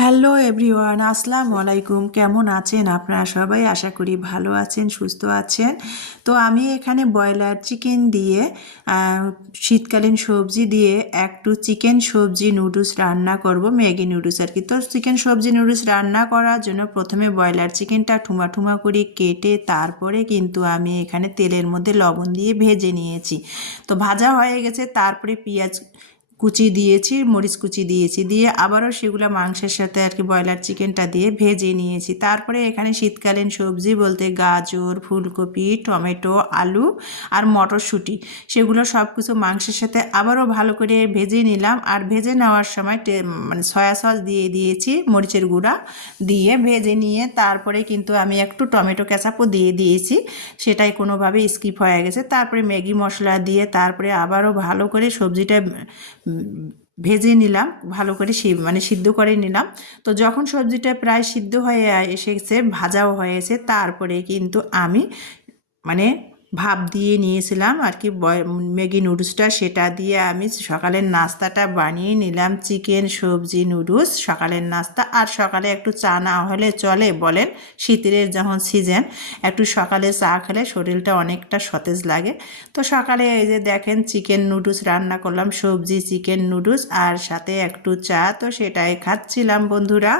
Hello everyone, আসসালামু আলাইকুম। কেমন আছেন আপনারা সবাই? আশা করি ভালো আছেন, সুস্থ আছেন। তো আমি এখানে ব্রয়লার চিকেন দিয়ে শীতকালীন সবজি দিয়ে একটু চিকেন সবজি নুডলস রান্না করব, ম্যাগি নুডলস আর কি। তো চিকেন সবজি নুডলস রান্না করার জন্য প্রথমে ব্রয়লার চিকেনটা ঠুমা ঠুমা করে কেটে তারপরে কিন্তু আমি এখানে তেলের মধ্যে লবণ দিয়ে ভেজে নিয়েছি। তো ভাজা হয়ে গেছে, তারপরে পেঁয়াজ কুচি দিয়েছি, মরিচ কুচি দিয়েছি, দিয়ে আবারও সেগুলো মাংসের সাথে আর কি ব্রয়লার চিকেনটা দিয়ে ভেজে নিয়েছি। তারপরে এখানে শীতকালীন সবজি বলতে গাজর, ফুলকপি, টমেটো, আলু আর মটরশুঁটি, সেগুলো সব কিছু মাংসের সাথে আবারও ভালো করে ভেজে নিলাম। আর ভেজে নেওয়ার সময় মানে সয়া সস দিয়ে দিয়েছি, মরিচের গুঁড়া দিয়ে ভেজে নিয়ে তারপরে কিন্তু আমি একটু টমেটো কেচাপও দিয়ে দিয়েছি, সেটাই কোনোভাবে স্কিপ হয়ে গেছে। তারপরে ম্যাগি মশলা দিয়ে তারপরে আবারও ভালো করে সবজিটা ভেজে নিলাম, ভালো করে মানে সিদ্ধ করে নিলাম। তো যখন সবজিটা প্রায় সিদ্ধ হয়ে এসেছে, ভাজাও হয়েছে, তারপরে কিন্তু আমি মানে ভাপ দিয়ে নিয়েছিলাম আর কি ম্যাগি নুডলসটা, সেটা দিয়ে আমি সকালের নাস্তাটা বানিয়ে নিলাম। চিকেন সবজি নুডলস সকালের নাস্তা। আর সকালে একটু চা না হলে চলে বলেন, শীতের যখন সিজন, একটু সকালে চা খেলে শরীরটা অনেকটা সতেজ লাগে। তো সকালে এই যে দেখেন চিকেন নুডলস রান্না করলাম, সবজি চিকেন নুডলস আর সাথে একটু চা, তো সেটাই খাচ্ছিলাম বন্ধুরা।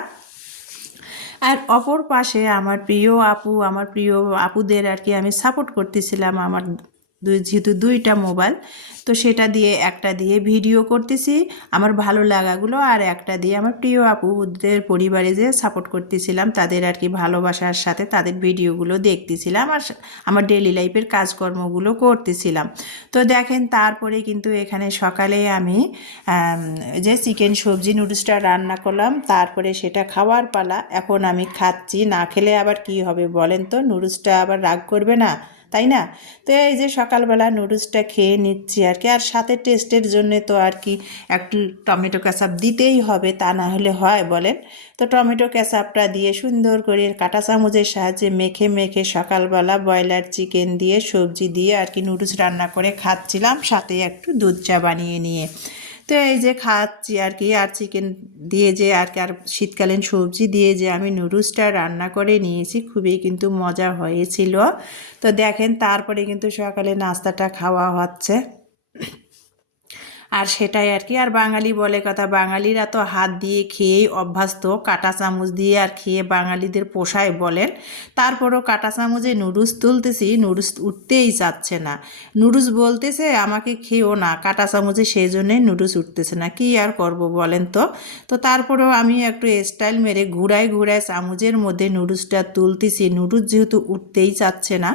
আর অপর পাশে আমার প্রিয় আপুদের আর কি আমি সাপোর্ট করতেছিলাম। আমার যেহেতু দুইটা মোবাইল, তো সেটা দিয়ে একটা দিয়ে ভিডিও করতেছি আমার ভালো লাগাগুলো, আর একটা দিয়ে আমার প্রিয় আপুদের পরিবারে যে সাপোর্ট করতেছিলাম, তাদের আর কি ভালোবাসার সাথে তাদের ভিডিওগুলো দেখতেছিলাম আর আমার ডেইলি লাইফের কাজকর্মগুলো করতেছিলাম। তো দেখেন তারপরে কিন্তু এখানে সকালে আমি যে চিকেন সবজি নুডলসটা রান্না করলাম, তারপরে সেটা খাওয়ার পালা। এখন আমি খাচ্ছি, না খেলে আবার কি হবে বলেন তো, নুডলসটা আবার রাগ করবে না, তাই না? তো এই যে সকালবেলা নুডলসটা খেয়ে নিচ্ছি আর কি। আর সাথে টেস্টের জন্যে তো আর কি একটু টমেটো কেচাপ দিতেই হবে, তা না হলে হয় বলেন? তো টমেটো কেচাপটা দিয়ে সুন্দর করে কাঁটা চামচের সাহায্যে মেখে মেখে সকালবেলা ব্রয়লার চিকেন দিয়ে সবজি দিয়ে আর কি নুডলস রান্না করে খাচ্ছিলাম, সাথে একটু দুধ চা বানিয়ে নিয়ে। তো এই যে খাচ্ছি আর কি। আর চিকেন দিয়ে যে আর কি, আর শীতকালীন সবজি দিয়ে যে আমি নুডলসটা রান্না করে নিয়েছি, খুবই কিন্তু মজা হয়েছিল। তো দেখেন তারপরে কিন্তু সকালে নাস্তাটা খাওয়া হচ্ছে, আর সেটাই আর কি। আর বাঙালি বলে কথা, বাঙালিরা তো হাত দিয়ে খেয়েই অভ্যস্ত, কাঁটা চামচ দিয়ে আর খেয়ে বাঙালিদের পোষায় বলেন। তারপরও কাঁটা চামচে নুডলস তুলতেছি, নুডলস উঠতেই চাচ্ছে না। নুডলস বলতেছে আমাকে খেও না কাঁটা চামচে, সেই জন্যে নুডলস উঠতেছে না, কি আর করব বলেন তো। তো তারপরেও আমি একটু স্টাইল মেরে ঘুরায় ঘুরায় চামচের মধ্যে নুডলসটা তুলতেছি, নুডলস যেহেতু উঠতেই চাচ্ছে না।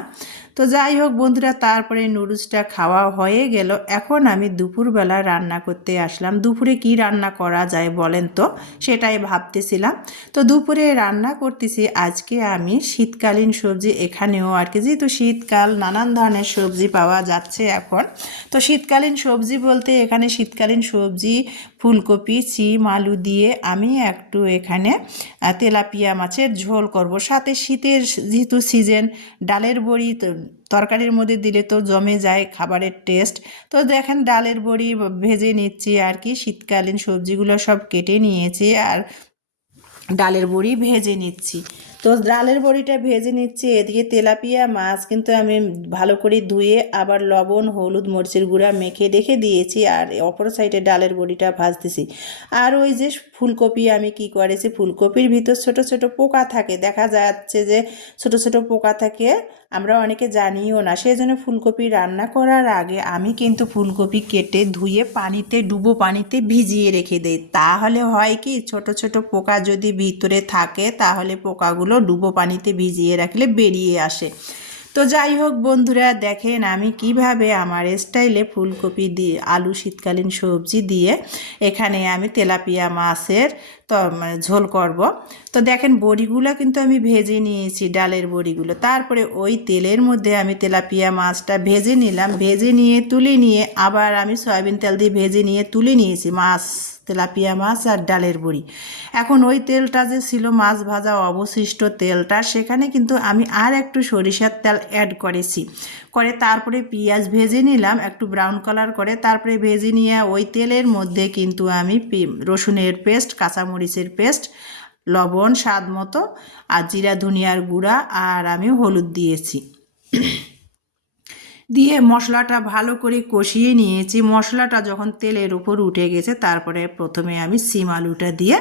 তো যাই হোক বন্ধুরা, তারপরে নুডলসটা খাওয়া হয়ে গেল। এখন আমি দুপুরবেলা রান্না করতে আসলাম। দুপুরে কি রান্না করা যায় বলেন তো, সেটাই ভাবতেছিলাম। তো দুপুরে রান্না করতেছি আজকে আমি শীতকালীন সবজি, এখানেও আর কি যেহেতু শীতকাল নানান ধরনের সবজি পাওয়া যাচ্ছে এখন। তো শীতকালীন সবজি বলতে এখানে শীতকালীন সবজি ফুলকপি, সিম, আলু দিয়ে আমি একটু এখানে তেলাপিয়া মাছের ঝোল করব। সাথে শীতের যেহেতু সিজন, ডালের বড়ি তরকারির মধ্যে দিলে তো জমে যায় খাবারের টেস্ট। তো দেখেন ডালের বড়ি ভেজে নিচ্ছি আর কি, শীতকালীন সবজিগুলো সব কেটে নিয়েছি আর ডালের বড়ি ভেজে নিচ্ছি। তো ডালের বড়িটা ভেজে নিচ্ছি, এদিকে তেলাপিয়া মাছ কিন্তু আমি ভালো করে ধুয়ে আবার লবণ, হলুদ, মরিচের গুঁড়া মেখে রেখে দিয়েছি, আর অপর সাইডে ডালের বড়িটা ভাজতেছি। আর ওই যে ফুলকপি আমি কি করেছি, ফুলকপির ভিতর ছোট ছোট পোকা থাকে, দেখা যাচ্ছে যে ছোট ছোট পোকা থাকে, আমরা অনেকে জানিও না। সেই জন্য ফুলকপি রান্না করার আগে আমি কিন্তু ফুলকপি কেটে ধুয়ে ডুবো পানিতে ভিজিয়ে রেখে দেই। তাহলে হয় কি, ছোট ছোট পোকা যদি ভিতরে থাকে তাহলে পোকাগুলো ডুবো পানিতে ভিজিয়ে রাখলে বেরিয়ে আসে। তো যাই হোক বন্ধুরা, দেখেন আমি কিভাবে আমার স্টাইলে ফুলকপি দিয়ে আলু শীতকালীন সবজি দিয়ে এখানে আমি তেলাপিয়া মাছের মানে ঝোল করব। তো দেখেন বড়িগুলো কিন্তু আমি ভেজে নিয়েছি, ডালের বড়িগুলো। তারপরে ওই তেলের মধ্যে আমি তেলাপিয়া মাছটা ভেজে নিলাম, ভেজে নিয়ে তুলে নিয়ে আবার আমি সয়াবিন তেল দিয়ে ভেজে নিয়ে তুলে নিয়েছি মাছ, তেলাপিয়া মাছ আর ডালের বড়ি। এখন ওই তেলটা যে ছিল মাছ ভাজা অবশিষ্ট তেলটা, সেখানে কিন্তু আমি আর একটু সরিষার তেল অ্যাড করেছি। করে তারপরে পেঁয়াজ ভেজে নিলাম একটু ব্রাউন কালার করে, তারপরে ভেজে নিয়ে ওই তেলের মধ্যে কিন্তু আমি রসুনের পেস্ট, কাঁচামরিচের পেস্ট, লবণ স্বাদ মতো, আর জিরা ধনিয়ার গুঁড়া, আর আমি হলুদ দিয়েছি। দিয়ে মশলাটা ভালো করে কষিয়ে নিয়েছি। মশলাটা যখন তেলের উপর উঠে গেছে তারপরে প্রথমে আমি সিম আলুটা দিয়ে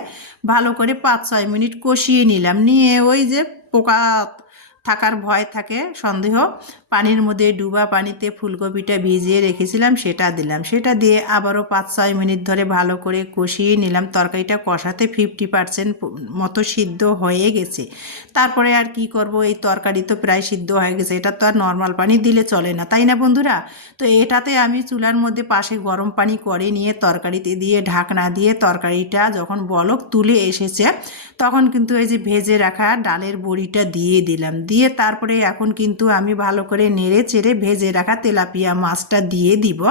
ভালো করে 5-6 মিনিট কষিয়ে নিলাম। নিয়ে ওই যে পোকা থাকার ভয় থাকে সন্দেহ, পানির মধ্যে ডুবা পানিতে ফুলকপিটা ভিজিয়ে রেখেছিলাম সেটা দিলাম। সেটা দিয়ে আবারও 5-6 মিনিট ধরে ভালো করে কষিয়ে নিলাম। তরকারিটা কষাতে 50% মতো সিদ্ধ হয়ে গেছে। তারপরে আর কি করব, এই তরকারি তো প্রায় সিদ্ধ হয়ে গেছে, এটা তো আর নর্মাল পানি দিলে চলে না, তাই না বন্ধুরা? তো এটাতে আমি চুলার মধ্যে পাশে গরম পানি করে নিয়ে তরকারিতে দিয়ে ঢাকনা দিয়ে তরকারিটা যখন বলক তুলে এসেছে তখন কিন্তু এই যে ভেজে রাখা ডালের বড়িটা দিয়ে দিলাম। দিয়ে তারপরে এখন কিন্তু আমি ভালো করে নেড়ে চেড়ে ভেজে রাখা তেলাপিয়া মাছটা দিয়ে দিব।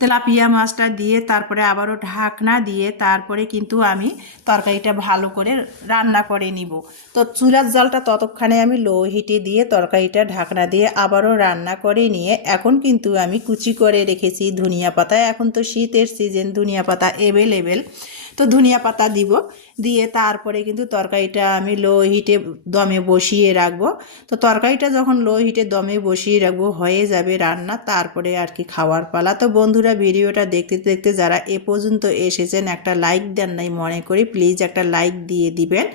তেলাপিয়া মাছটা দিয়ে তারপরে আবারও ঢাকনা দিয়ে তারপরে কিন্তু আমি তরকারিটা ভালো করে রান্না করে নিব। তো চুলার জালটা ততক্ষণে আমি লো হিটে দিয়ে তরকারিটা ঢাকনা দিয়ে আবারও রান্না করে নিয়ে এখন কিন্তু আমি কুচি করে রেখেছি ধনিয়া পাতা। এখন তো শীতের সিজন, ধনিয়া পাতা অ্যাভেলেবেল, তো ধনিয়া পাতা দিব। দিয়ে তারপরে কিন্তু তরকারিটা আমি লো হিটে দমে বসিয়ে রাখবো। তো তরকারিটা যখন লো হিটে দমে বসিয়ে রাখবো হয়ে যাবে রান্না, তারপরে আর কি খাওয়ার পালা। তো বন্ধুরা ভিডিওটা দেখতে দেখতে যারা এ পর্যন্ত এসেছেন একটা লাইক দেন নাই মনে করি, প্লিজ একটা লাইক দিয়ে দিবেন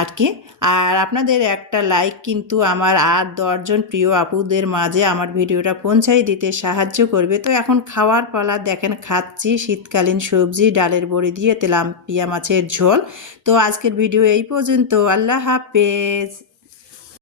আর কি। আর আপনাদের একটা লাইক কিন্তু আমার আর 10 জন প্রিয় আপুদের মাঝে আমার ভিডিওটা পৌঁছাই দিতে সাহায্য করবে। তো এখন খাওয়ার পালা, দেখেন খাচ্ছি শীতকালীন সবজি ডালের বড়ি দিয়ে তেলাপিয়া মাছের ঝোল। তো আজকের ভিডিও এই পর্যন্ত, আল্লাহ হাফেজ।